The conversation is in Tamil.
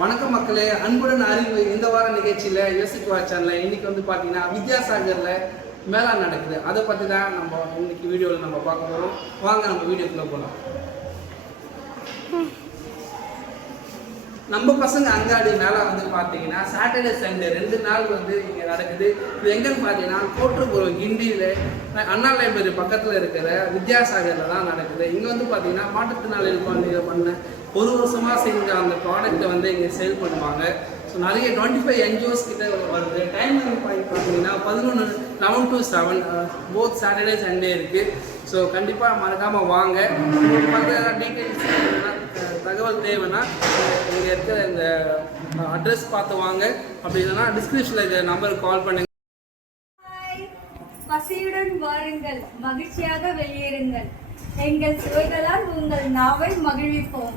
வணக்கம் மக்களே, அன்புடன் அறிவு இந்த வார நிகழ்ச்சியில் யோசிக்குவா சேனலில் இன்றைக்கி வந்து பார்த்தீங்கன்னா வித்யாசாகரில் மேலாண் நடக்குது. அதை பற்றி தான் நம்ம இன்னைக்கு வீடியோவில் நம்ம பார்க்க போகிறோம். வாங்க நம்ம வீடியோக்குள்ளே போகலாம். நம்ம பசங்க அங்காடி மேலே வந்து பார்த்தீங்கன்னா சாட்டர்டே சண்டே 2 நாள் வந்து இங்கே நடக்குது. இது எங்கன்னு பார்த்தீங்கன்னா கோட்டூர்புரம் கிண்டியில் அண்ணா லைப்ரரி பக்கத்தில் இருக்கிற வித்யாசாகரில் தான் நடக்குது. இங்கே வந்து பார்த்தீங்கன்னா மாற்றுத்திறனாளிகள் குழந்தைகள் பண்ண 1 வருஷமாக செஞ்ச அந்த ப்ராடக்ட்டை வந்து இங்கே சேல் பண்ணுவாங்க. ஸோ நிறைய 25 NGOs கிட்ட வருது. டைமிங் பார்த்தீங்கன்னா 11 to 7 போத் சாட்டர்டே சண்டே இருக்குது. ஸோ கண்டிப்பாக மறக்காமல் வாங்க. மற்ற டீட்டெயில்ஸ் தகவல் தேவைன்னா இங்கே இருக்கிற இந்த அட்ரஸ் பார்த்து வாங்க. அப்படி இல்லைன்னா டிஸ்கிரிப்ஷனில் இந்த நம்பருக்கு கால் பண்ணுங்க. பசியுடன் வாருங்கள், மகிழ்ச்சியாக வெளியேறுங்கள். எங்கள் சுவைகளால் உங்கள் நாவை மகிழ்விப்போம்.